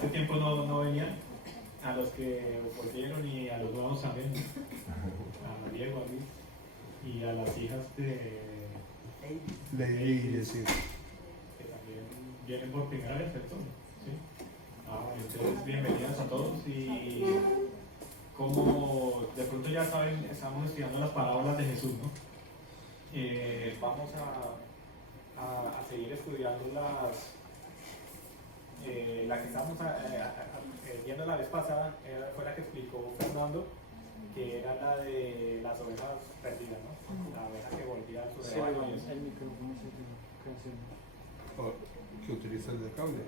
hace tiempo no venían, a los que volvieron y a los nuevos también, a Diego, a Luis, y a las hijas de Lady, sí. que también vienen por primera vez, ¿cierto? ¿Sí? Entonces, bienvenidas a todos y como de pronto ya saben, estamos estudiando las parábolas de Jesús, ¿no? Vamos a seguir estudiando la que estábamos viendo la vez pasada, fue la que explicó Fernando, que era la de las ovejas perdidas, ¿no? La oveja que volvía a su rebaño. El micrófono Que utiliza el de cable.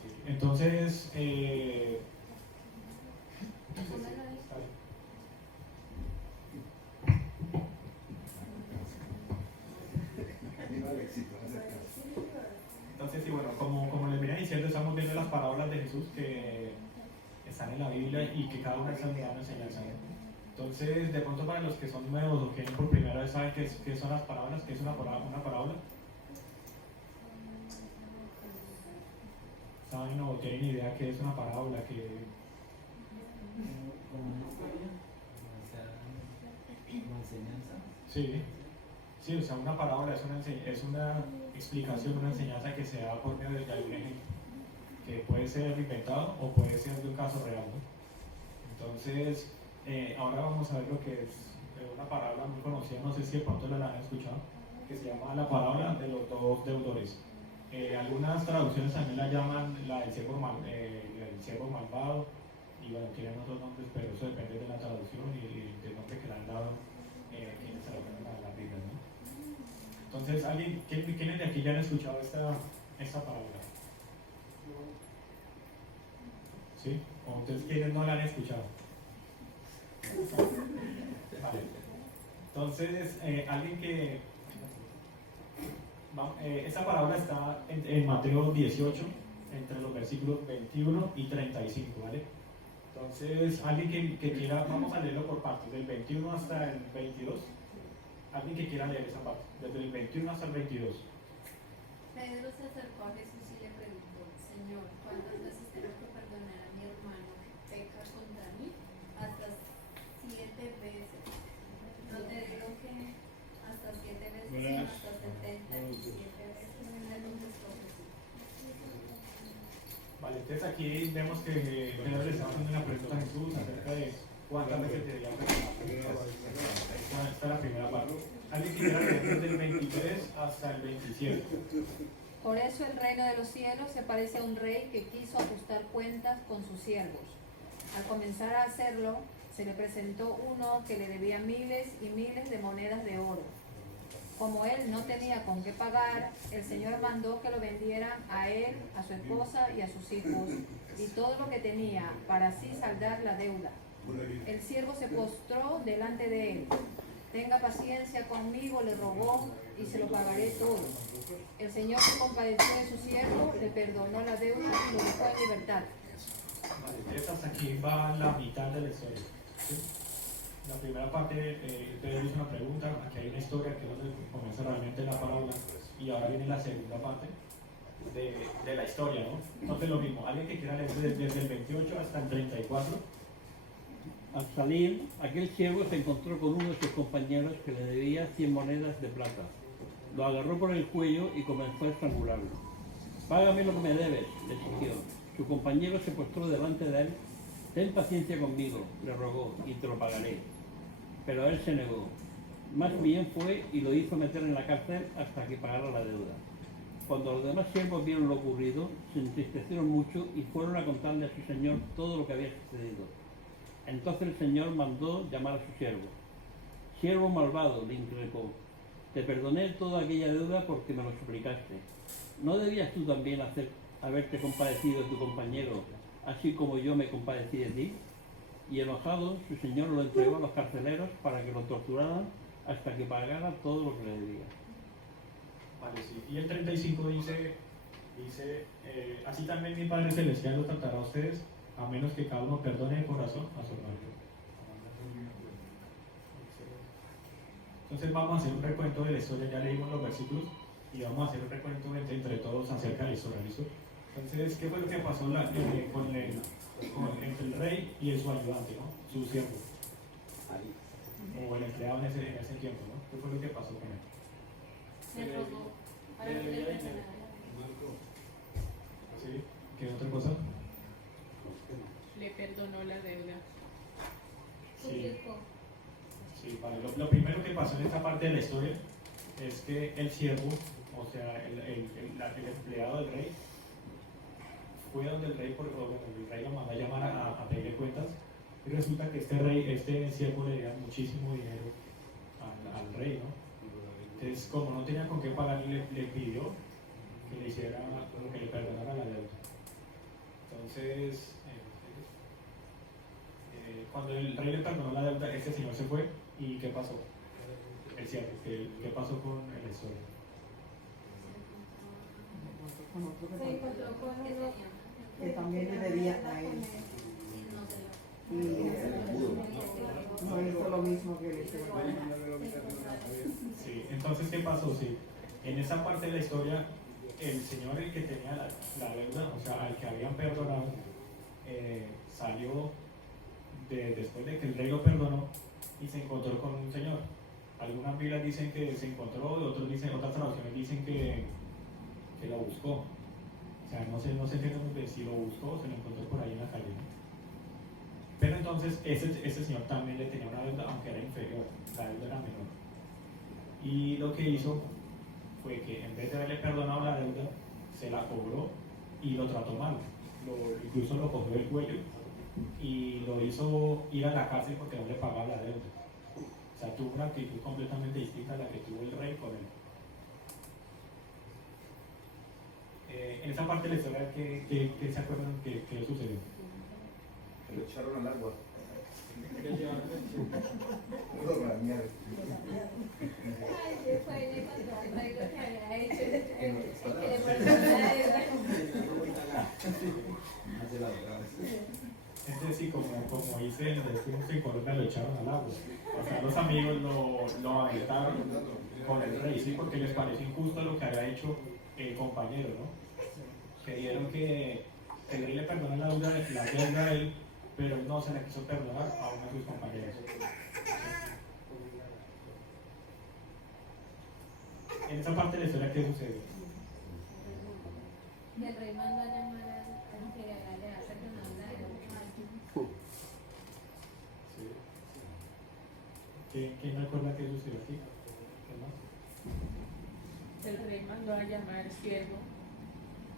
Sí. Entonces, entonces, sí, bueno, como les venía diciendo, estamos viendo las parábolas de Jesús que están en la Biblia y que cada una está dando enseñanza. Entonces, de pronto para los que son nuevos o que vienen por primera vez, ¿saben qué son las parábolas? ¿Qué es una parábola? ¿Saben o tienen idea qué es una parábola? como una historia, o sea, una enseñanza. Sí, sí, o sea, una parábola es una explicación, una enseñanza que se da por medio de algún ejemplo, que puede ser inventado o puede ser de un caso real, ¿no? Entonces, ahora vamos a ver lo que es una parábola muy conocida, no sé si de pronto la han escuchado, que se llama la parábola de los dos deudores. Algunas traducciones también la llaman la del siervo malvado, y bueno, tienen otros nombres, pero eso depende de la traducción y del nombre que le han dado quienes traducen la Biblia, ¿no? Entonces, ¿quiénes de aquí ya han escuchado esta parábola? ¿Sí? O entonces, ¿quiénes no la han escuchado? Vale. Entonces, alguien que... esta parábola está en Mateo 18, entre los versículos 21 y 35, ¿vale? Entonces, alguien que quiera, vamos a leerlo por partes, del 21 hasta el 22. Alguien que quiera leer esa parte, desde el 21 hasta el 22. Pedro se acercó a Jesús y le preguntó: Señor, ¿cuántas veces tengo que perdonar a mi hermano que peca contra mí? Hasta 7 veces. No te digo que hasta 7 veces, sino hasta 77 veces. Le contestó Jesús. Vale, entonces aquí vemos que Pedro le está haciendo una pregunta a Jesús acerca de cuántas veces debería perdonar. Esta es la primera parte. Alguien que quiera leer desde el 23 hasta el 27. Por eso el reino de los cielos se parece a un rey que quiso ajustar cuentas con sus siervos. Al comenzar a hacerlo, se le presentó uno que le debía miles y miles de monedas de oro. Como él no tenía con qué pagar, el Señor mandó que lo vendieran a él, a su esposa y a sus hijos, y todo lo que tenía, para así saldar la deuda. El siervo se postró delante de él. Tenga paciencia conmigo, le rogó, y se lo pagaré todo. El Señor se compadeció de su siervo, le perdonó la deuda y lo dejó en libertad. Vale, entonces hasta aquí va la mitad de la historia. ¿Sí? La primera parte, Pedro hizo una pregunta, aquí hay una historia que es donde comienza realmente la parábola, y ahora viene la segunda parte de la historia, ¿no? Entonces lo mismo, alguien que quiera leer desde el 28 hasta el 34. Al salir, aquel siervo se encontró con uno de sus compañeros que le debía 100 monedas de plata. Lo agarró por el cuello y comenzó a estrangularlo. «Págame lo que me debes», le exigió. Su compañero se postró delante de él. «Ten paciencia conmigo», le rogó, «y te lo pagaré». Pero él se negó. Más bien fue y lo hizo meter en la cárcel hasta que pagara la deuda. Cuando los demás siervos vieron lo ocurrido, se entristecieron mucho y fueron a contarle a su señor todo lo que había sucedido. Entonces el Señor mandó llamar a su siervo. «Siervo malvado», le increpó, «te perdoné toda aquella deuda porque me lo suplicaste. ¿No debías tú también haberte compadecido de tu compañero, así como yo me compadecí de ti?» Y enojado, su señor lo entregó a los carceleros para que lo torturaran hasta que pagara todo lo que le debía. Vale, sí. Y el 35 dice así también mi Padre Celestial lo tratará a ustedes, a menos que cada uno perdone de corazón a su hermano. Entonces vamos a hacer un recuento de la historia, ya leímos los versículos y vamos a hacer un recuento entre todos acerca de la historia, ¿listo? Entonces, ¿qué fue lo que pasó entre el rey y su ayudante, ¿no? Su siervo, o el empleado en ese tiempo, ¿no? ¿Qué fue lo que pasó con él? Se rogó para que le perdonara la deuda. ¿Sí? ¿Qué otra cosa? Le perdonó la deuda. Sí, Suplicó. sí, vale. Lo primero que pasó en esta parte de la historia es que el siervo, o sea, el empleado del rey, fue donde el rey, el rey lo mandó a llamar a pedirle cuentas, y resulta que este siervo le debía muchísimo dinero al rey, ¿no? Entonces, como no tenía con qué pagar, le pidió que le hiciera, como que le perdonara la deuda. Entonces, cuando el rey le perdonó la deuda, este señor se fue, ¿y qué pasó? El siervo, ¿qué pasó con la historia? Se encontró con uno que también le debía a él. y no se lo. Y no hizo lo mismo que le hicieron. Sí, entonces, ¿qué pasó? Sí, en esa parte de la historia, el señor, el que tenía la deuda, o sea, al que habían perdonado, salió después de que el rey lo perdonó y se encontró con un señor. Algunas Biblias dicen que se encontró, otras traducciones dicen que lo buscó. O sea, no se entiende muy bien si lo buscó o se lo encontró por ahí en la calle. Pero entonces, ese señor también le tenía una deuda, aunque era inferior, la deuda era menor. Y lo que hizo fue que en vez de haberle perdonado la deuda, se la cobró y lo trató mal. Incluso lo cogió del cuello y lo hizo ir a la cárcel porque no le pagaba la deuda. O sea, tuvo una actitud completamente distinta a la que tuvo el rey con él. En esa parte de la historia, ¿qué se acuerdan que sucedió? Lo echaron al agua. Ay, se fue y le contó al rey lo que había hecho. El que le perdonó la deuda. Entonces sí, como dice en el Colombia, lo echaron al agua. O sea, los amigos lo aventaron con el rey, ¿sí? Porque les pareció injusto lo que había hecho el compañero, ¿no? Creyeron que el rey le perdonó la deuda a él, pero él no se la quiso perdonar a uno de sus compañeros. En esa parte de la historia, ¿qué sucede? Y el rey mandó a llamar al que le había perdonado la deuda. ¿Quién recuerda qué sucedió aquí? ¿Qué más? El rey mandó a llamar al siervo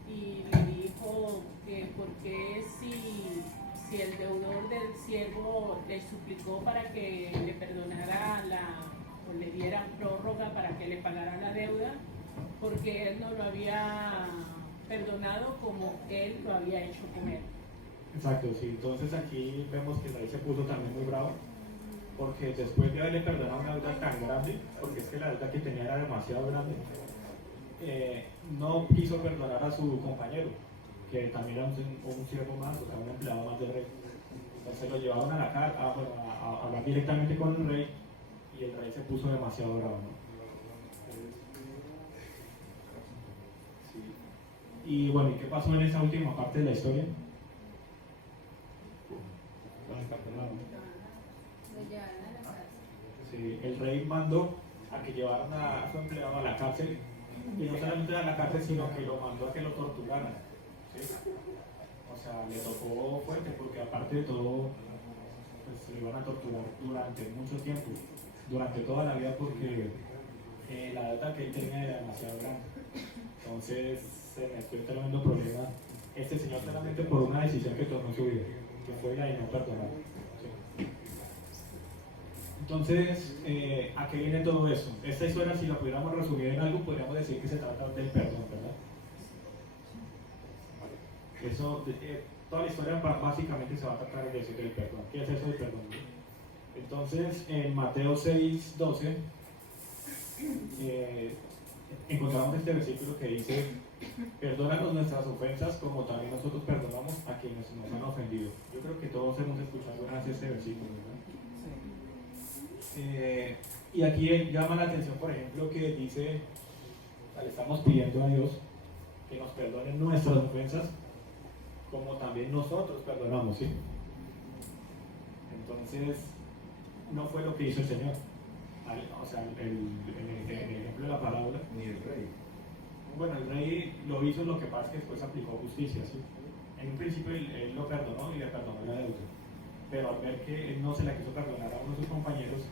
y le dijo que por qué si el deudor del siervo le suplicó para que le perdonara o le diera prórroga para que le pagara la deuda, porque él no lo había perdonado como él lo había hecho con él. Exacto, sí. Entonces aquí vemos que el rey se puso también muy bravo, porque después de haberle perdonado una deuda tan grande, porque es que la deuda que tenía era demasiado grande, no quiso perdonar a su compañero, que también era un siervo más, o sea, un empleado más del rey. Entonces lo llevaron a la a hablar directamente con el rey, y el rey se puso demasiado bravo, ¿no? Sí. Y bueno, ¿y qué pasó en esa última parte de la historia? Lo encarcelaron. Lo llevaron a la cárcel. Sí, el rey mandó a que llevaran a su empleado a la cárcel, y no solamente a la cárcel, sino que lo mandó a que lo torturaran. ¿Sí? O sea, le tocó fuerte, porque aparte de todo, pues, lo iban a torturar durante mucho tiempo, durante toda la vida, porque la deuda que él tenía era demasiado grande. Entonces se metió en tremendo problema este señor solamente por una decisión que tomó en su vida, que fue la de no perdonar. ¿Sí? Entonces, ¿a qué viene todo eso? Esta historia, si la pudiéramos resumir en algo, podríamos decir que se trata del perdón, ¿verdad? Eso, toda la historia básicamente se va a tratar de decir del perdón. ¿Qué es eso del perdón? Entonces, en Mateo 6:12, encontramos este versículo que dice: perdónanos nuestras ofensas como también nosotros perdonamos a quienes nos han ofendido. Yo creo que todos hemos escuchado alguna vez este versículo, ¿verdad? Y aquí llama la atención, por ejemplo, que dice, le estamos pidiendo a Dios que nos perdonen nuestras ofensas, como también nosotros perdonamos, ¿sí? Entonces, no fue lo que hizo el Señor. O sea, en el ejemplo de la parábola, Ni el rey. bueno, el rey lo hizo, lo que pasa es que después aplicó justicia, ¿sí? En un principio él lo perdonó y le perdonó la deuda, pero al ver que él no se la quiso perdonar a uno de sus compañeros,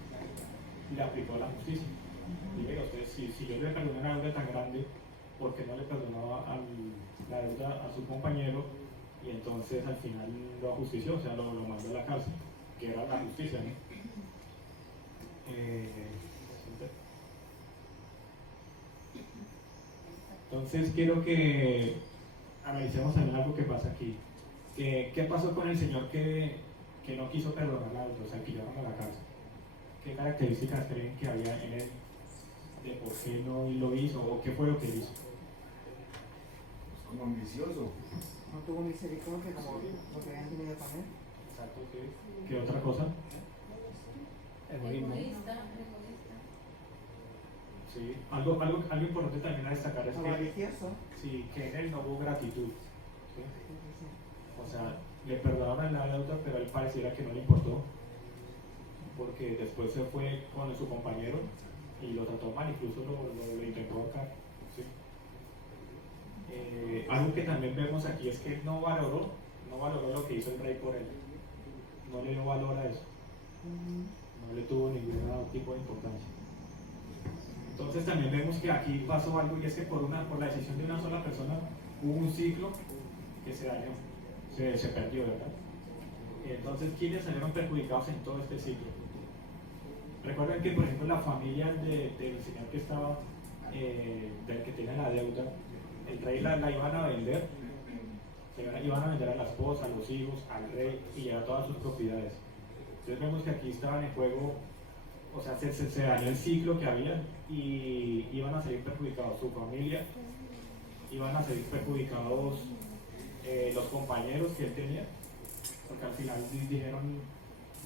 le aplicó la justicia. Dije, ustedes, si yo le perdoné una deuda tan grande, ¿por qué no le perdonó la deuda a su compañero? Y entonces al final lo ajustició, o sea, lo mandó a la cárcel, que era la justicia, ¿no? Entonces quiero que analicemos también algo que pasa aquí. ¿Qué pasó con el Señor que no quiso perdonar la deuda, o sea, que llevaron a la cárcel? ¿Qué características creen que había en él de por qué no lo hizo o qué fue lo que hizo? Es como ambicioso. No tuvo misericordia como lo que habían tenido con él. Exacto, ¿qué otra cosa? Egoísmo. Egoísta. Sí, algo importante también a destacar es que, Avaricioso. sí, que en él no hubo gratitud, ¿sí? O sea, le perdonaron la deuda, pero a él pareciera que no le importó, porque después se fue con su compañero y lo trató mal, incluso lo intentó ahorcar, ¿sí? Algo que también vemos aquí es que él no valoró lo que hizo el rey por él, no le dio valor a eso, no le tuvo ningún tipo de importancia. Entonces también vemos que aquí pasó algo, y es que por la decisión de una sola persona hubo un ciclo que se dañó, se perdió, ¿verdad? Entonces, ¿quiénes salieron perjudicados en todo este ciclo? Recuerden que, por ejemplo, la familia del señor que estaba, del que tenía la deuda, el rey la iban a vender, iban a vender a la esposa, a los hijos, al rey y a todas sus propiedades. Entonces vemos que aquí estaban en juego, o sea, se dañó el ciclo que había y iban a salir perjudicados su familia, iban a salir perjudicados los compañeros que él tenía, porque al final dijeron,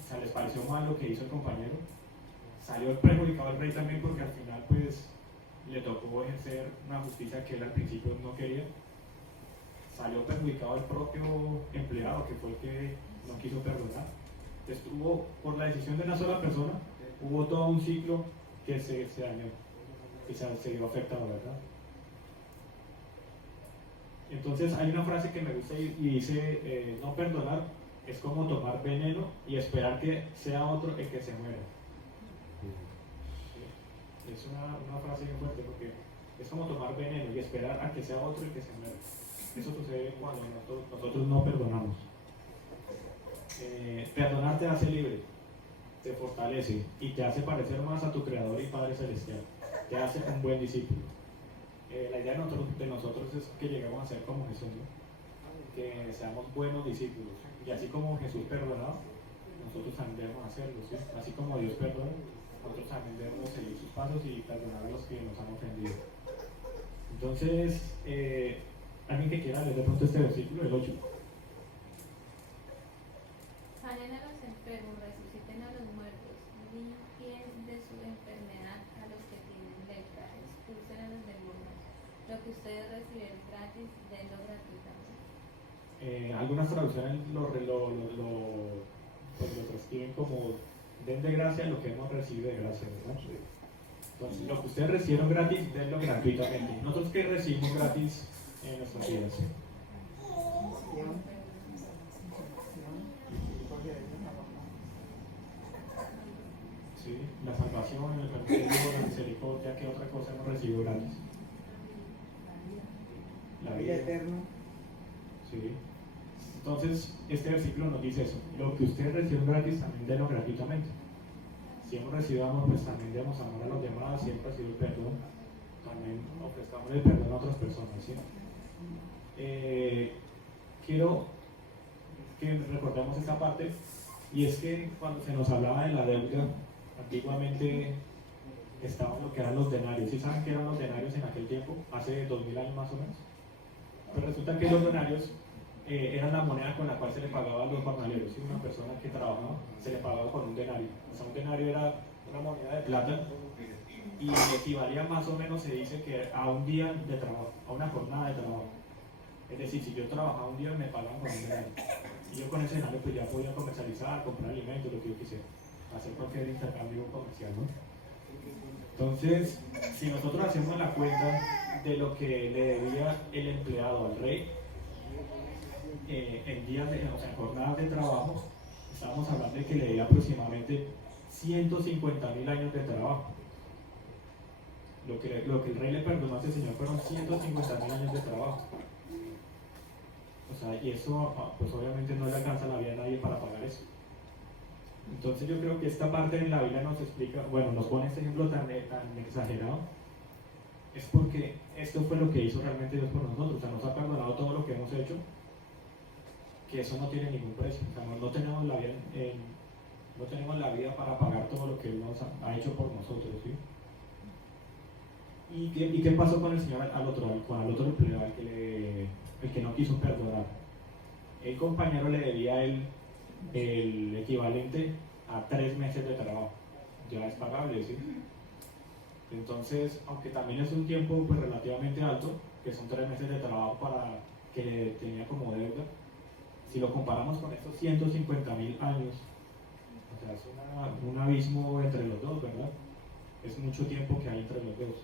o sea, les pareció mal lo que hizo el compañero. Salió perjudicado el rey también porque al final pues le tocó ejercer una justicia que él al principio no quería. Salió perjudicado el propio empleado, que fue el que no quiso perdonar. Entonces por la decisión de una sola persona, hubo todo un ciclo que se dañó, que se vio afectado, ¿verdad? Entonces hay una frase que me gusta y dice, no perdonar es como tomar veneno y esperar que sea otro el que se muera. ¿Sí? Es una frase muy fuerte porque es como tomar veneno y esperar a que sea otro el que se muera. Eso sucede cuando nosotros no perdonamos. Perdonar te hace libre, te fortalece y te hace parecer más a tu Creador y Padre Celestial. Te hace un buen discípulo. La idea de nosotros es que lleguemos a ser como Jesús, ¿no? Que seamos buenos discípulos. Y así como Jesús perdonaba, nosotros también debemos hacerlo, ¿sí? Así como Dios perdona, nosotros también debemos seguir sus pasos y perdonar a los que nos han ofendido. Entonces, alguien que quiera leer de pronto este versículo, el 8. Sanen a los enfermos, resuciten a los muertos, limpien de su enfermedad a los que tienen lepra, expulsen a los demonios. Lo que ustedes reciben gratis, denlo gratuitamente. Algunas traducciones pues lo transcriben como den de gracia lo que hemos recibido de gracia, ¿verdad? Entonces, lo que ustedes recibieron gratis, denlo gratuitamente. Nosotros que recibimos gratis en nuestras vidas. Sí, la salvación, el perdón, la misericordia, ¿qué otra cosa hemos recibido gratis? La vida eterna. Sí. Entonces, este versículo nos dice eso. Lo que ustedes reciben gratis, también denlo gratuitamente. Si hemos recibido amor, pues también debemos amar a los demás. Si hemos recibido perdón, también ofrezcamos el perdón a otras personas, ¿sí? Quiero que recordemos esta parte, y es que cuando se nos hablaba de la deuda, antiguamente estaban lo que eran los denarios. ¿Sí saben qué eran los denarios en aquel tiempo? Hace 2000 años más o menos. Pues resulta que los denarios eran la moneda con la cual se le pagaba a los jornaleros. ¿Sí? Una persona que trabajaba se le pagaba con un denario. O sea, un denario era una moneda de plata y equivalía más o menos, se dice que a un día de trabajo, a una jornada de trabajo. Es decir, si yo trabajaba un día me pagaban con un denario. Y yo con ese denario pues ya podía comercializar, comprar alimentos, lo que yo quisiera, hacer cualquier intercambio comercial, ¿no? Entonces, si nosotros hacemos la cuenta de lo que le debía el empleado al rey en días de, o sea, en jornadas de trabajo, estamos hablando de que le debía aproximadamente 150.000 años de trabajo. Lo que el rey le perdonó a ese señor fueron 150.000 años de trabajo. O sea, y eso, pues obviamente no le alcanza la vida a nadie para pagar eso. Entonces yo creo que esta parte en la Biblia nos explica, bueno, nos pone este ejemplo tan exagerado, es porque esto fue lo que hizo realmente Dios por nosotros. O sea, nos ha perdonado todo lo que hemos hecho, que eso no tiene ningún precio. O sea, no tenemos la vida, no tenemos la vida para pagar todo lo que Él nos ha hecho por nosotros, ¿sí? ¿Y qué pasó con el Señor con el otro empleado, el que no quiso perdonar? El compañero le debía el equivalente a 3 meses de trabajo. Ya es pagable, ¿sí? Entonces, aunque también es un tiempo pues relativamente alto, que son 3 meses de trabajo para que le tenía como deuda, si lo comparamos con estos 150.000 años, o sea, es un abismo entre los dos, ¿verdad? Es mucho tiempo que hay entre los dos.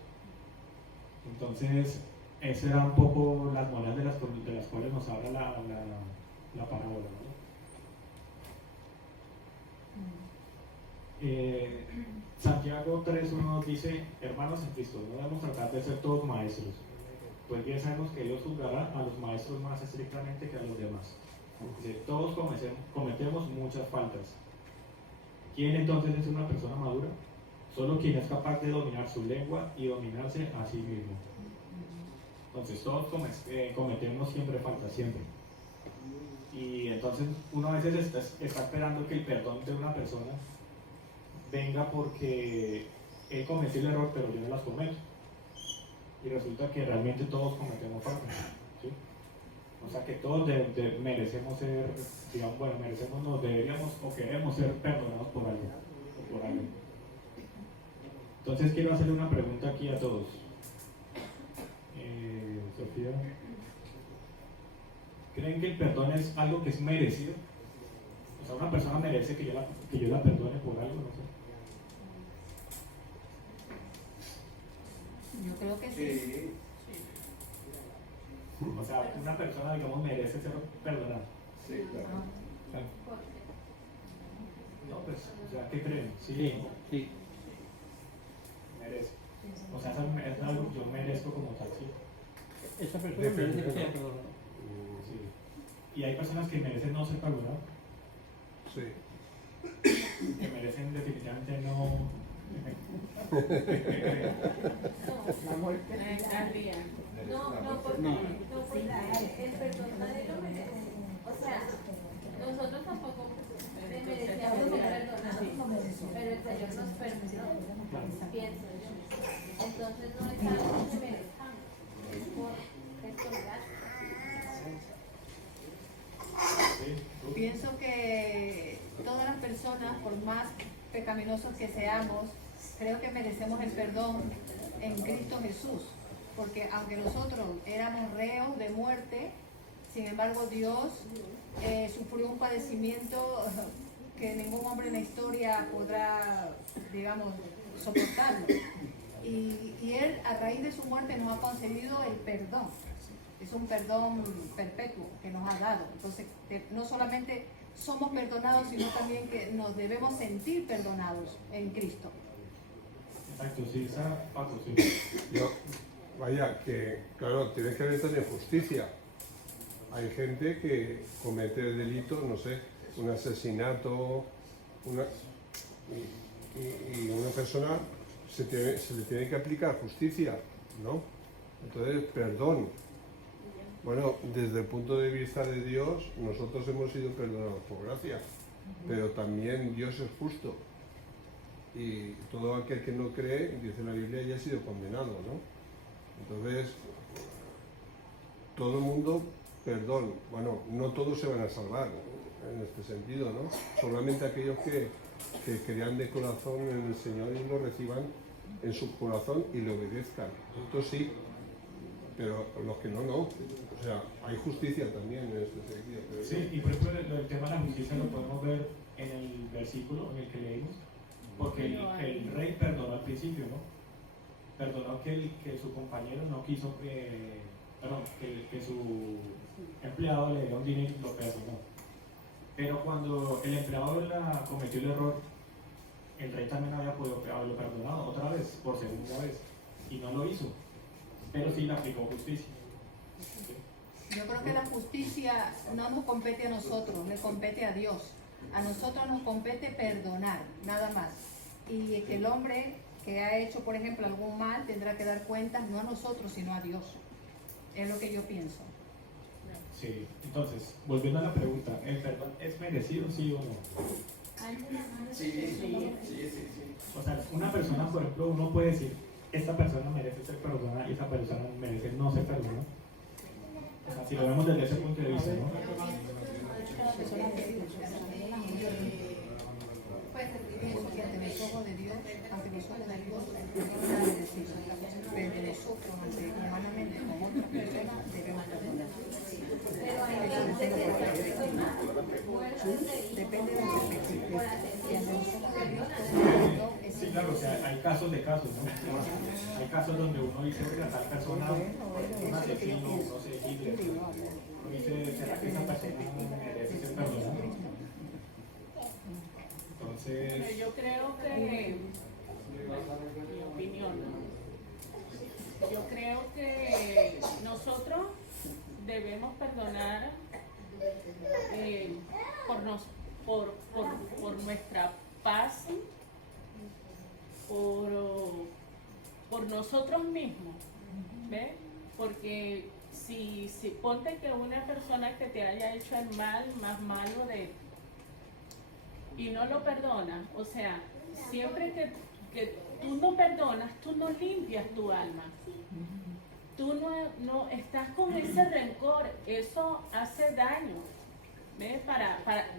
Entonces, esas eran un poco las monedas de las cuales nos habla la parábola, ¿no? Santiago 3.1 nos dice: hermanos en Cristo, no debemos tratar de ser todos maestros, pues bien sabemos que Dios juzgará a los maestros más estrictamente que a los demás. Dice, todos cometemos muchas faltas. ¿Quién entonces es una persona madura? Solo quien es capaz de dominar su lengua y dominarse a sí mismo. Entonces todos cometemos siempre faltas, siempre. Y entonces uno a veces está esperando que el perdón de una persona venga porque él cometió el error, pero yo no las cometo. Y resulta que realmente todos cometemos faltas, ¿sí? O sea que todos merecemos ser, digamos, bueno, nos deberíamos o queremos ser perdonados por algo, o por algo. Entonces quiero hacerle una pregunta aquí a todos. Sofía, ¿creen que el perdón es algo que es merecido? O sea, una persona merece que yo la perdone por algo, no sé. Yo creo que sí. O sea, una persona, digamos, merece ser perdonada. Sí, claro. No, pues, o sea, ¿qué creen? Sí, sí. Merece. O sea, es algo que yo merezco como tal, ¿sí? Esa persona merece que sea perdonada. Sí. Y hay personas que merecen no ser perdonadas. Sí. Que merecen definitivamente no. La muerte. No, porque el perdón nadie lo merece. O sea, nosotros tampoco merecíamos ser perdonados, pero el Señor nos perdonó, pienso yo. Entonces no es algo que merezcamos, es por perdonar. Pienso que todas las personas, por más pecaminosos que seamos, creo que merecemos el perdón en Cristo Jesús, porque aunque nosotros éramos reos de muerte, sin embargo Dios sufrió un padecimiento que ningún hombre en la historia podrá, digamos, soportarlo. Y Él, a raíz de su muerte, nos ha concedido el perdón. Es un perdón perpetuo que nos ha dado. Entonces, no solamente somos perdonados, sino también que nos debemos sentir perdonados en Cristo. Exacto, sí, Paco, sí. Vaya, que claro, tiene que haber también justicia. Hay gente que comete delitos, no sé, un asesinato, y una persona se le tiene que aplicar justicia, ¿no? Entonces, perdón. Bueno, desde el punto de vista de Dios, nosotros hemos sido perdonados por gracia, pero también Dios es justo. Y todo aquel que no cree, dice la Biblia, ya ha sido condenado, ¿no? Entonces, todo el mundo, perdón, bueno, no todos se van a salvar en este sentido, ¿no? Solamente aquellos que crean de corazón en el Señor y lo reciban en su corazón y le obedezcan. Nosotros sí, pero los que no, no. O sea, hay justicia también en este sentido. Sí, y por ejemplo el tema de la justicia lo podemos ver en el versículo en el que leímos, porque el rey perdonó al principio, ¿no? Perdonó que su compañero no quiso, que su empleado le diera un dinero y lo perdonó. Pero cuando el empleado cometió el error, el rey también había podido haberlo perdonado otra vez, por segunda vez, y no lo hizo, pero sí le aplicó justicia. Yo creo que la justicia no nos compete a nosotros, le compete a Dios. A nosotros nos compete perdonar, nada más. Y que el hombre que ha hecho, por ejemplo, algún mal tendrá que dar cuentas no a nosotros, sino a Dios. Es lo que yo pienso. Sí, entonces, volviendo a la pregunta, ¿el perdón es merecido, sí o no? Sí. O sea, una persona, por ejemplo, uno puede decir, esta persona merece ser perdonada y esta persona merece no ser perdonada. O sea, si lo vemos desde ese punto de vista, ¿no? Pues Porque ante los ojos de Dios, ante los ojos de Dios, nada es decir. Pero nosotros, humanamente, como otras personas, debemos perdonar. Depende de la perspectiva. Y ante los ojos de Dios, todo es Sí, claro, o sea, hay casos de casos, ¿no? Hay casos donde uno dice, oiga, tal persona, un asesino, no sé, Hitler. Uno dice, ¿será que esa persona merece ser perdonada? Entonces, Yo creo que, mi opinión, ¿no? Yo creo que nosotros debemos perdonar por nuestra paz, por nosotros mismos, ¿ves? Porque si ponte que una persona que te haya hecho el mal más malo y no lo perdonas, o sea, siempre que tú no perdonas, tú no limpias tu alma. Tú no estás con ese rencor, eso hace daño, ¿ves?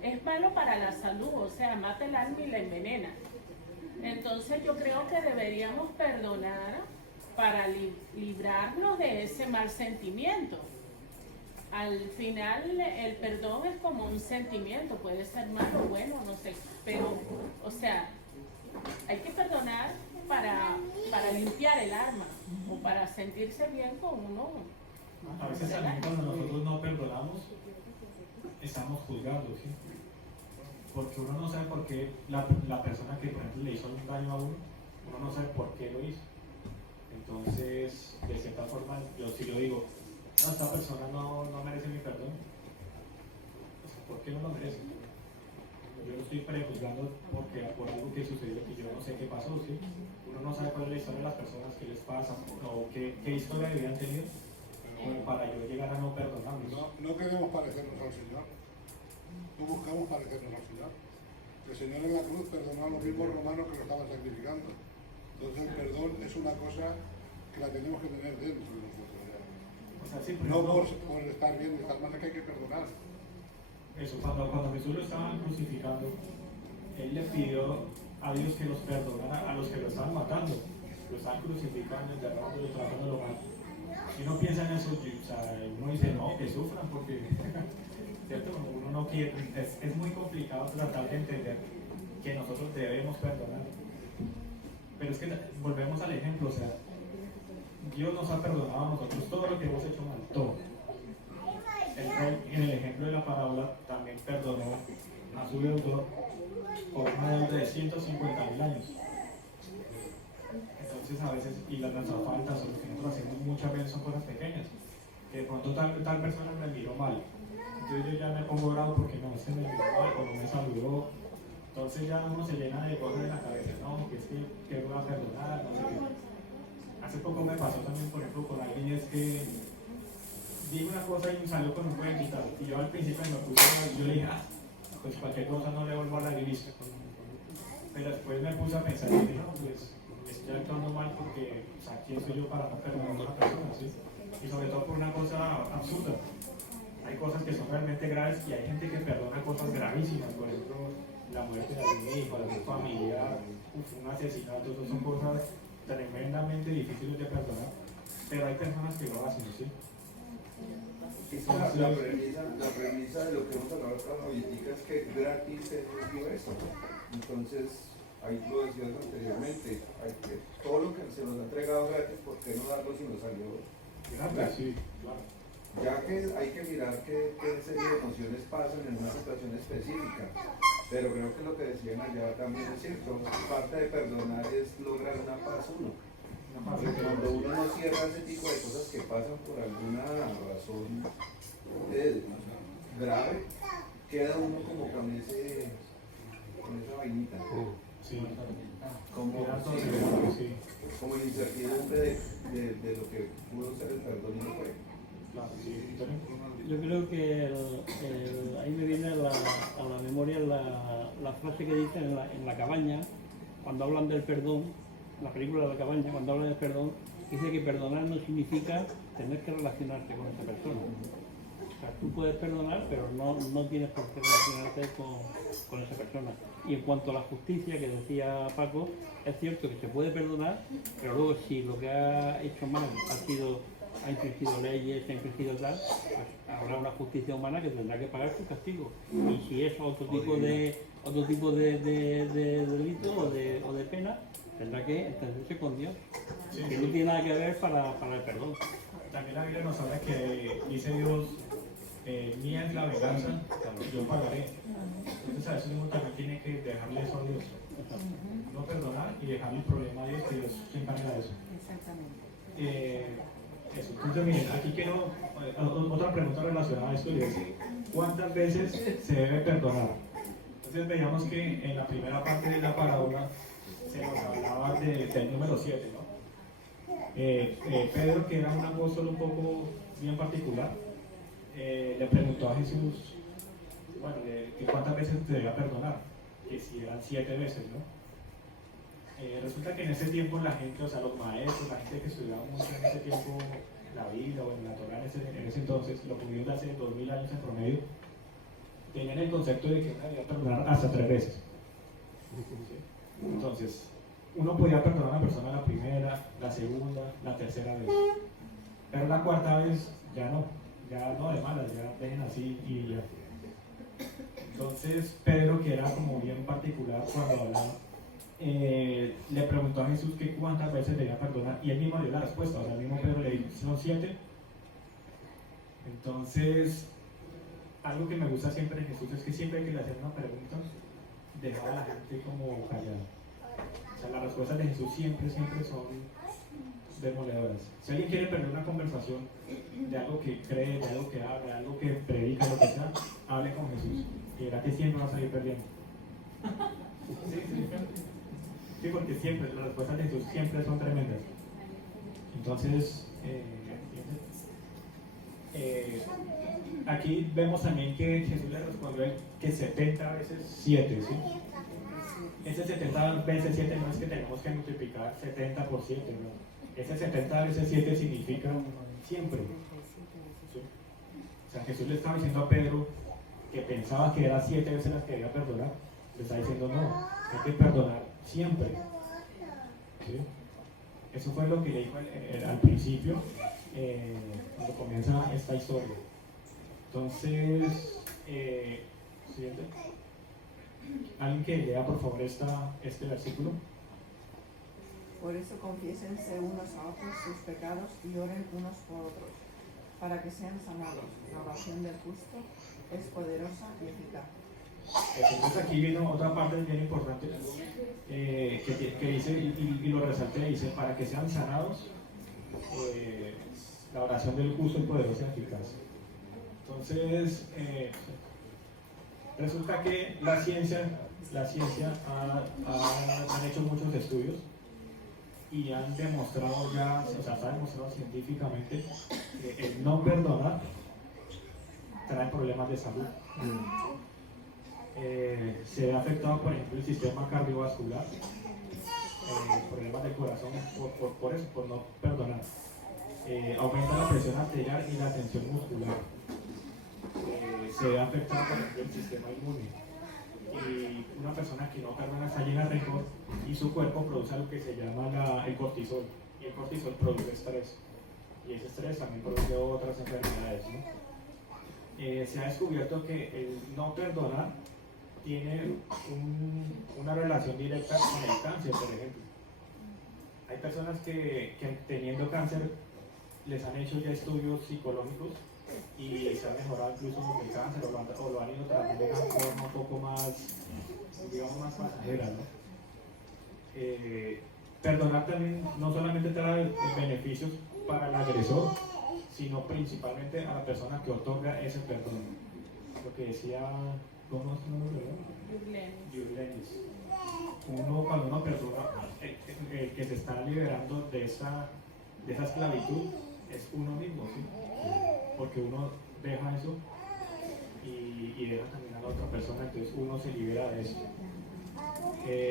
Es malo para la salud, o sea, mata el alma y la envenena. Entonces yo creo que deberíamos perdonar para librarnos de ese mal sentimiento. Al final el perdón es como un sentimiento, puede ser malo o bueno, no sé, pero, o sea, hay que perdonar para limpiar el alma o para sentirse bien con uno. a veces también cuando nosotros no perdonamos, estamos juzgados, ¿sí? Porque uno no sabe por qué la persona que, por ejemplo, le hizo un daño a uno no sabe por qué lo hizo. Entonces, de cierta forma, si yo digo, no, esta persona no merece mi perdón, o sea, ¿por qué no lo merece? Yo lo estoy prejuzgando por algo que sucedió que yo no sé qué pasó, ¿sí? Uno no sabe cuál es la historia de las personas, qué les pasa, o qué historia habían tenido, como para yo llegar a no perdonarlos. No queremos parecernos al Señor, no buscamos parecernos al Señor. El Señor en la cruz perdonó a los mismos romanos que lo estaban sacrificando. Entonces el perdón es una cosa que la tenemos que tener dentro de nosotros. O sea, sí, No por estar bien, de tal manera que hay que perdonar. Eso, cuando Jesús lo estaban crucificando, Él le pidió a Dios que los perdonara a los que lo estaban matando, lo estaban crucificando, enterrándolo, tratándolo mal. Y uno piensa en eso, o sea, uno dice, no, que sufran, porque, ¿cierto? Uno no quiere, es muy complicado tratar de entender que nosotros debemos perdonar. Pero es que volvemos al ejemplo, o sea, Dios nos ha perdonado a nosotros todo lo que hemos hecho mal, todo. El rey, en el ejemplo de la parábola, también perdonó a su deudor por una deuda de 150.000 años. Entonces, a veces, y las nuestras faltas o lo que nosotros hacemos muchas veces son cosas pequeñas, que de pronto tal persona me miró mal. Entonces, yo ya me pongo bravo porque no, me miró mal o no me saludó. Entonces, ya uno se llena de cosas en la cabeza, no, que es que voy a perdonar, no sé qué. Hace poco me pasó también, por ejemplo, con alguien, es que digo una cosa y me salió con un buen invitado. Y yo al principio me puse, yo le dije, pues cualquier cosa no le vuelvo a la revista. Pero después me puse a pensar y dije, no, pues estoy actuando mal porque, o sea, ¿quién soy yo para no perdonar a una persona? ¿Sí? Y sobre todo por una cosa absurda. Hay cosas que son realmente graves y hay gente que perdona cosas gravísimas, por ejemplo, la muerte de un hijo, la muerte familiar, un asesinato, eso son cosas tremendamente difíciles de perdonar, pero hay personas que lo hacen, ¿sí? Es la premisa de lo que hemos hablado acá ahorita es que gratis se dio eso. Entonces, ahí lo decías anteriormente, todo lo que se nos ha entregado gratis, ¿por qué no darlo si nos salió Gracias, sí, claro. Ya que hay que mirar qué serie de emociones pasan en una situación específica, pero creo que lo que decían allá también es cierto, parte de perdonar es lograr una paz uno. Porque cuando uno no cierra ese tipo de cosas que pasan por alguna razón grave, queda uno como con esa vainita. Sí. Como incertidumbre de lo que pudo ser el perdón y no fue. Yo creo que ahí me viene a la memoria la frase que dicen en la cabaña, cuando hablan del perdón, la película de la cabaña, cuando hablan del perdón, dice que perdonar no significa tener que relacionarte con esa persona. O sea, tú puedes perdonar, pero no tienes por qué relacionarte con esa persona. Y en cuanto a la justicia, que decía Paco, es cierto que se puede perdonar, pero luego si lo que ha hecho mal ha infringido leyes, ha infringido tal, pues habrá una justicia humana que tendrá que pagar su castigo. Y si es otro tipo de delito o de pena, tendrá que entenderse con Dios, que no tiene nada que ver para el perdón. También la Biblia nos habla que dice Dios, mía es la venganza, yo pagaré. Entonces a veces uno también tiene que dejarle eso a Dios. No perdonar y dejarle el problema a Dios, que Dios se encarga de eso. Exactamente. Eso. Entonces miren, aquí quiero otra pregunta relacionada a esto y es, ¿cuántas veces se debe perdonar? Entonces veíamos que en la primera parte de la parábola se nos hablaba del número 7, ¿no? Pedro, que era un apóstol un poco bien particular, le preguntó a Jesús, bueno, que cuántas veces se debía perdonar, que si eran 7 veces, ¿no? Resulta que en ese tiempo la gente, o sea, los maestros, la gente que estudiaba mucho en ese tiempo la Biblia o en la Torá en ese entonces, los judíos de hace 2000 años en promedio, tenían el concepto de que uno debía perdonar hasta 3 veces. Entonces, uno podía perdonar a una persona la primera, la segunda, la tercera vez, pero la cuarta vez ya no de malas, ya dejen así y ya. Entonces, Pedro, que era como bien particular cuando hablaba, le preguntó a Jesús que cuántas veces debía perdonar y él mismo dio la respuesta, o sea, el mismo Pedro le dijo, son 7. Entonces, algo que me gusta siempre de Jesús es que siempre que le hacen una pregunta, dejaba a la gente como callada. O sea, las respuestas de Jesús siempre son demoledoras. Si alguien quiere perder una conversación de algo que cree, de algo que habla, de algo que predica, lo que sea, hable con Jesús y verá que siempre va a salir perdiendo. Sí, porque siempre, las respuestas de Jesús siempre son tremendas. Entonces, aquí vemos también que Jesús le respondió a él que 70 veces 7, ¿sí? Ese 70 veces 7 no es que tenemos que multiplicar 70 por 7, no. Ese 70 veces 7 significa siempre. ¿Sí? O sea, Jesús le estaba diciendo a Pedro que pensaba que era 7 veces las que debía perdonar. Le está diciendo no, hay que perdonar siempre. ¿Sí? Eso fue lo que le dijo al principio, cuando comienza esta historia. Entonces, siguiente. ¿Alguien que lea por favor este versículo? Por eso confiésense unos a otros sus pecados y oren unos por otros, para que sean sanados. La oración del justo es poderosa y eficaz. Entonces aquí viene otra parte bien importante que dice, y lo resalté, dice, para que sean sanados, la oración del justo es poderosa y eficaz. Entonces, resulta que la ciencia han hecho muchos estudios y han demostrado ya, o sea, está demostrado científicamente que el no perdonar trae problemas de salud. Se ve afectado, por ejemplo, el sistema cardiovascular, problemas del corazón por eso, por no perdonar. Aumenta la presión arterial y la tensión muscular. Se ve afectado, por ejemplo, el sistema inmune. Y una persona que no perdona está llena de rencor y su cuerpo produce algo que se llama el cortisol. Y el cortisol produce estrés. Y ese estrés también produce otras enfermedades, ¿no? Se ha descubierto que el no perdonar tiene una relación directa con el cáncer, por ejemplo. Hay personas que teniendo cáncer les han hecho ya estudios psicológicos y se ha mejorado incluso el cáncer o lo han ido tratando de una forma un poco más, digamos, más pasajera, ¿no? Perdonar también no solamente trae beneficios para el agresor, sino principalmente a la persona que otorga ese perdón. Lo que decía, ¿cómo es su nombre? Yurlenis. Cuando uno perdona, el que se está liberando de esa esclavitud es uno mismo, ¿sí? Porque uno deja eso y deja también a la otra persona, entonces uno se libera de eso.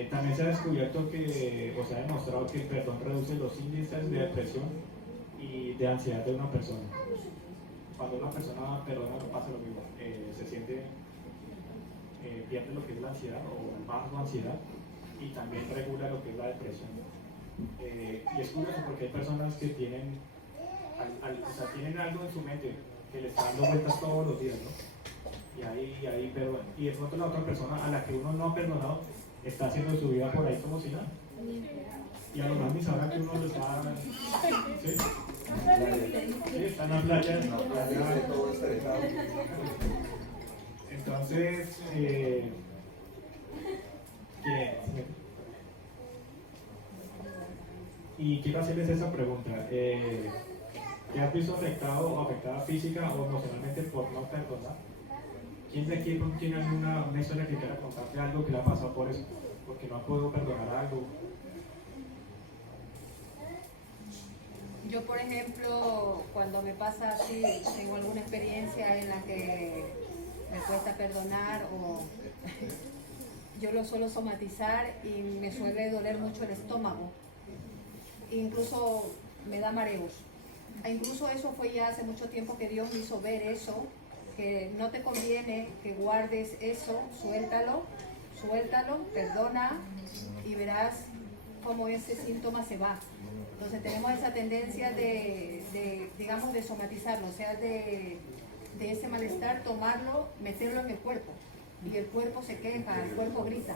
También se ha descubierto que, o se ha demostrado que el perdón reduce los índices de depresión y de ansiedad de una persona. Cuando una persona perdona no pasa lo mismo, se siente, pierde lo que es la ansiedad o baja su ansiedad y también regula lo que es la depresión. Y es curioso porque hay personas que tienen, tienen algo en su mente que le está dando vueltas todos los días, ¿no? Y de pronto la otra persona a la que uno no ha perdonado está haciendo su vida por ahí como si nada. Y a lo mejor ni sabrá que uno lo está... ¿Sí? Sí, está en la playa. Todo estresado. Entonces, y quiero hacerles esa pregunta. ¿Te has visto afectado o afectada física o emocionalmente por no perdonar? ¿Quién de aquí tiene alguna historia que quiera contarte algo que le ha pasado por eso? Porque no puedo perdonar algo. Yo, por ejemplo, cuando me pasa así, tengo alguna experiencia en la que me cuesta perdonar o yo lo suelo somatizar y me suele doler mucho el estómago. Incluso me da mareos. Incluso eso fue ya hace mucho tiempo que Dios me hizo ver eso, que no te conviene que guardes eso, suéltalo, perdona y verás cómo ese síntoma se va. Entonces tenemos esa tendencia de digamos, de somatizarlo, o sea, de ese malestar, tomarlo, meterlo en el cuerpo. Y el cuerpo se queja, el cuerpo grita.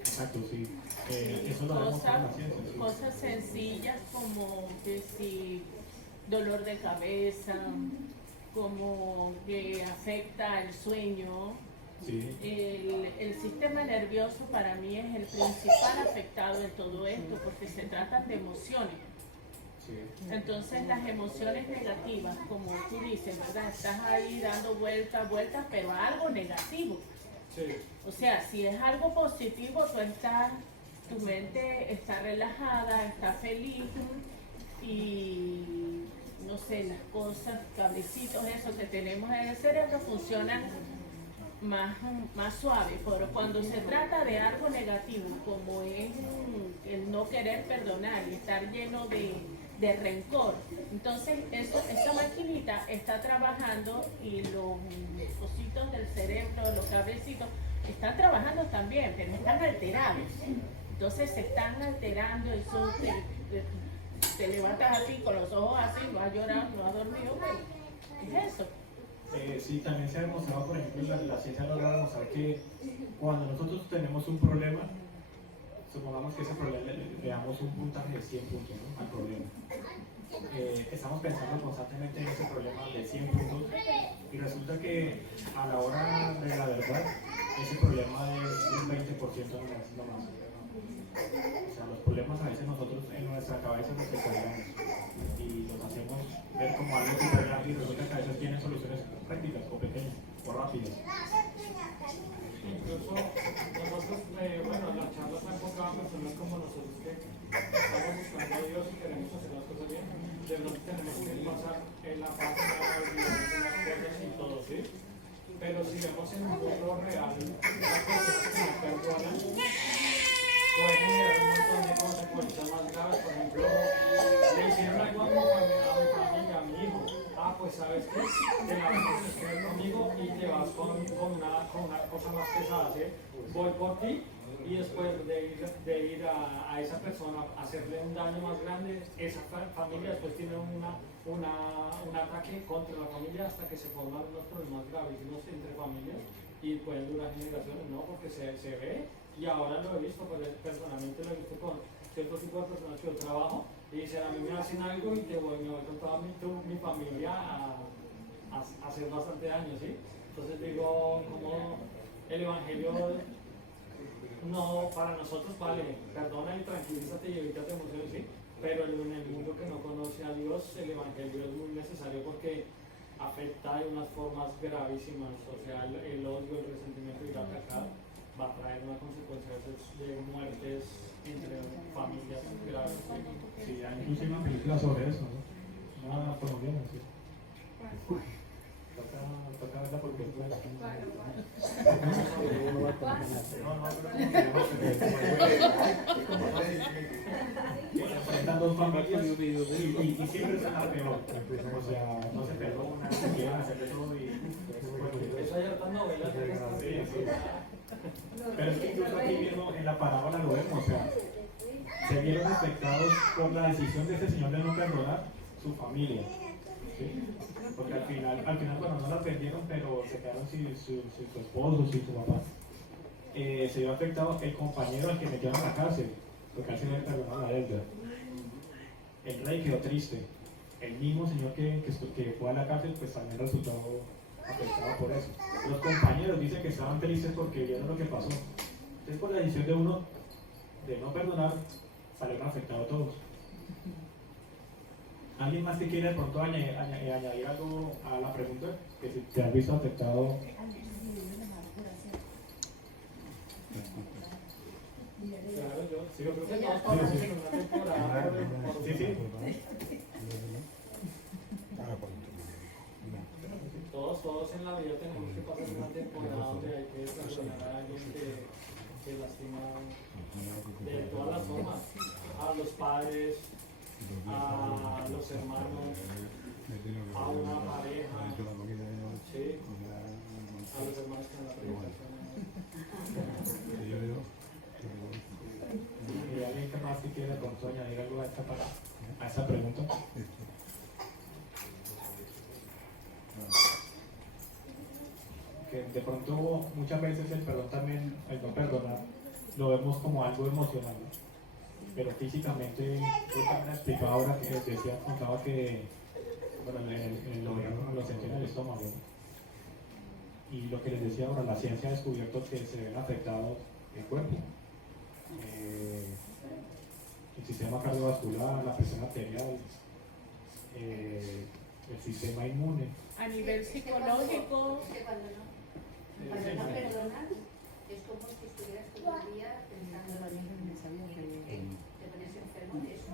Exacto, sí. Eso lo vemos con la ciencia. Sí. Cosas sencillas como que si dolor de cabeza, como que afecta el sueño. Sí. El sistema nervioso para mí es el principal afectado en todo esto porque se tratan de emociones. Sí. Entonces las emociones negativas, como tú dices, ¿verdad? Estás ahí dando vueltas, pero a algo negativo. Sí. O sea, si es algo positivo, tu mente está relajada, está feliz y no sé, las cosas, cablecitos, eso que tenemos en el cerebro funcionan más suave, pero cuando se trata de algo negativo, como es el no querer perdonar y estar lleno de rencor, entonces esa maquinita está trabajando y los cositos del cerebro, los cablecitos, están trabajando también, pero están alterados. Entonces se están alterando, eso te levantas así, con los ojos así, no has llorado, no has dormido, pero es eso. Sí, también se ha demostrado, por ejemplo, la ciencia logra demostrar que cuando nosotros tenemos un problema, supongamos que ese problema le damos un puntaje de 100 puntos, ¿no?, al problema. Estamos pensando constantemente en ese problema de 100 puntos y resulta que a la hora de la verdad, ese problema es un 20% nomás. O sea, los problemas a veces nosotros en nuestra cabeza los exageramos y los hacemos ver como algo super grande y resulta que a veces tienen soluciones prácticas o pequeñas o rápidas. Incluso nosotros, bueno, la charla está enfocada a personas como nosotros que estamos buscando a Dios y queremos hacer las cosas bien. De pronto tenemos que pasar en la página de unas cosas y todo, ¿sí? Pero si vemos en un mundo real, las personas que no perdonan puede generar un montón de consecuencias más graves. Por ejemplo, le hicieron algo a mi familia, a mi hijo. Pues ¿sabes qué? Te la vas a quedar conmigo y te vas con una cosa más pesada, ¿sí? Voy por ti y después de ir a esa persona a hacerle un daño más grande, esa familia después tiene un ataque contra la familia hasta que se forman unos problemas gravísimos entre familias y pueden durar generaciones, ¿no? Porque se ve, y ahora lo he visto, pues personalmente lo he visto con cierto tipo de personas que yo trabajo y dicen, a mí me hacen algo y me voy con toda mi familia a hacer bastante daño, ¿sí? Entonces digo, como el Evangelio no, para nosotros vale, perdona y tranquilízate y evítate emociones, ¿sí? Pero en el mundo que no conoce a Dios, el Evangelio es muy necesario porque afecta de unas formas gravísimas, o sea, el odio, el resentimiento y la pecado va a traer una consecuencia de muertes entre familias graves. Sí, hay inclusive una película sobre eso, ¿no? Una colombiana, sí. Toca verla porque es buena. Enfrentan dos familias y siempre es la peor. O sea, no se perdona, quieren hacer de todo y... Eso hay otras novelas. Sí, sí. Pero es que incluso aquí mismo en la parábola lo vemos, o sea, se vieron afectados por la decisión de este señor de no perdonar su familia. ¿Sí? Porque al final, bueno, no la perdieron, pero se quedaron sin su esposo, sin su papá. Se vio afectado el compañero al que metieron a la cárcel, porque al final le perdonaron la deuda. El rey quedó triste. El mismo señor que fue a la cárcel, pues también resultó afectado por eso. Los compañeros dicen que estaban tristes porque vieron lo que pasó. Entonces, por la decisión de uno de no perdonar, salieron afectados todos. ¿Alguien más que quiere de pronto añadir algo a la pregunta? Que si te has visto afectado. Claro, yo creo que todos pasamos en una temporada. Sí. Todos en la vida tenemos que pasar una temporada donde hay que perdonar a alguien que lastima de todas las formas, a los padres, a los hermanos, a una pareja, ¿sí? A los hermanos que en la predicación. ¿Y alguien que más que quiere de pronto añadir algo a esta pregunta? Que de pronto muchas veces el perdón también, el no perdonar, lo vemos como algo emocional, ¿no? Pero físicamente, yo también explicaba ahora que contaba que, bueno, lo sentí en el estómago, ¿no? Y lo que les decía ahora, la ciencia ha descubierto que se ven afectados el cuerpo, el sistema cardiovascular, la presión arterial, el sistema inmune. A nivel psicológico. Cuando no perdonas, es como si estuvieras todo el día pensando te pones enfermo de eso.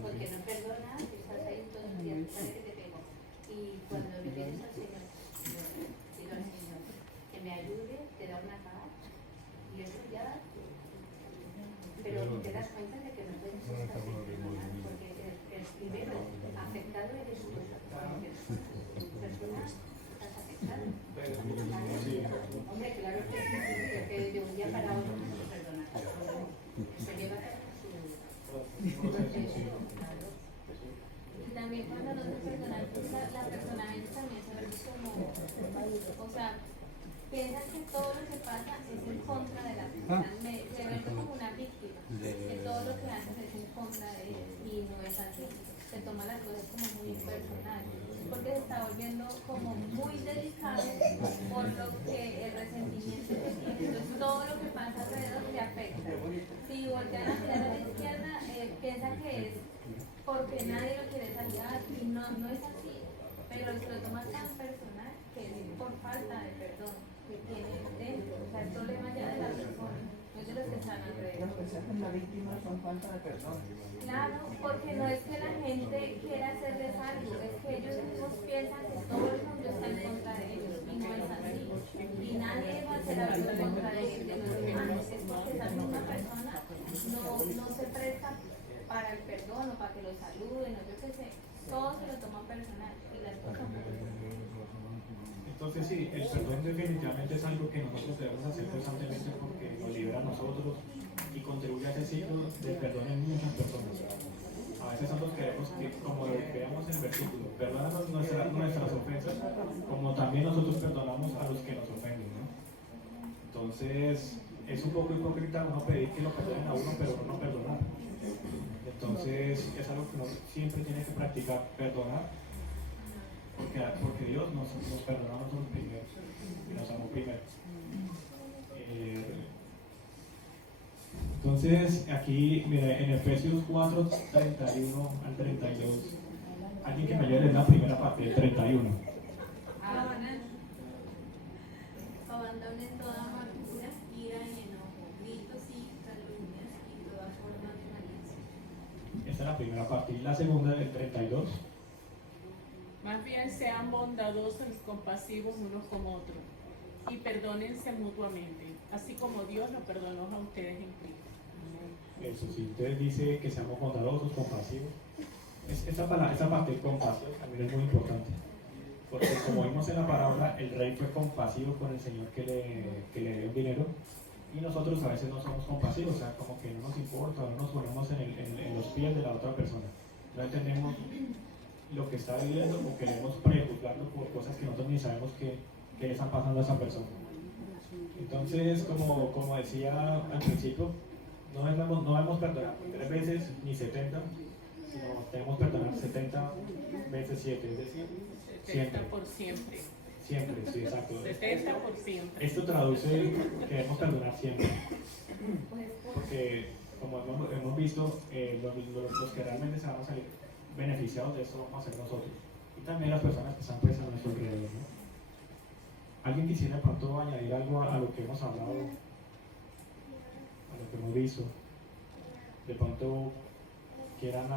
Porque no perdonas, estás ahí todo el día, sabes que te pego. Y cuando le pides al Señor, digo al Señor, que me ayude, te da una paz. Y eso ya. Pero te das cuenta de que no puedes estar sin perdonar, porque el primero afectado eres tú, porque personas estás afectado. Hombre, claro que sí, que de un día para otro no se perdona. Se lleva su proceso, claro. Y también cuando no te perdonan, la persona también se ve como, o sea, piensa que todo lo que pasa es en contra de la persona, se ve como una víctima, que todo lo que haces es en contra de él, y no es así, se toma las cosas como muy personal, porque se está volviendo como muy delicado por lo que el resentimiento que tiene, entonces todo lo que pasa alrededor te afecta. Si voltean a mirar a la izquierda, piensa que es porque nadie lo quiere saludar, y no es así, pero se lo toma tan personal que es por falta de perdón que tiene dentro, o sea, el problema ya de la persona, no es de los que están alrededor. Los que se hacen la víctima son falta de perdón. Claro, porque no es que la gente quiera hacerles algo, es que ellos mismos piensan que todo el mundo está en contra de ellos, y no es así. Y nadie va a hacer algo en contra de los demás, es porque esa misma persona no se presta para el perdón o para que lo saluden o yo qué sé, Todo se lo toman personal y la esposa. Entonces sí, el perdón definitivamente es algo que nosotros debemos hacer constantemente porque nos libera a nosotros y contribuye a ese ciclo de perdón en muchas personas. A veces nosotros queremos que, como lo veamos en el versículo, perdónanos nuestras ofensas, como también nosotros perdonamos a los que nos ofenden, ¿no? Entonces, es un poco hipócrita uno pedir que lo perdonen a uno, pero uno no perdonar. Entonces, es algo que uno siempre tiene que practicar, perdonar, porque Dios nos perdonó a nosotros primero y nos amó primero. Entonces, aquí, mira, en Efesios 4, 31 al 32, alguien que me ayude en la primera parte, el 31. Abandonen toda amargura, ira y enojo, gritos y calumnias y toda forma de malicia. Esta es la primera parte. Y la segunda, el 32. Más bien sean bondadosos y compasivos unos con otros y perdónense mutuamente, así como Dios lo perdonó a ustedes en Cristo. Eso sí, entonces dice que seamos bondadosos, compasivos. Esta parte, compasión, también es muy importante. Porque como vimos en la parábola, el rey fue compasivo con el señor que le dio el dinero. Y nosotros a veces no somos compasivos, o sea, como que no nos importa, no nos ponemos en los pies de la otra persona. No entendemos lo que está viviendo o queremos prejuzgarlo por cosas que nosotros ni sabemos que le están pasando a esa persona. Entonces, como decía al principio, no debemos perdonar 3 veces ni 70, sino debemos perdonar 70 veces 7, es decir, 70 por siempre. siempre, sí, exacto. 70 por siempre. Esto traduce que debemos perdonar siempre, porque como hemos visto, los que realmente se van a salir beneficiados de esto vamos a ser nosotros y también las personas que están pues a nuestro alrededor, ¿no? ¿Alguien quisiera de pronto añadir algo a lo que hemos hablado, a lo que hemos visto? De pronto quieran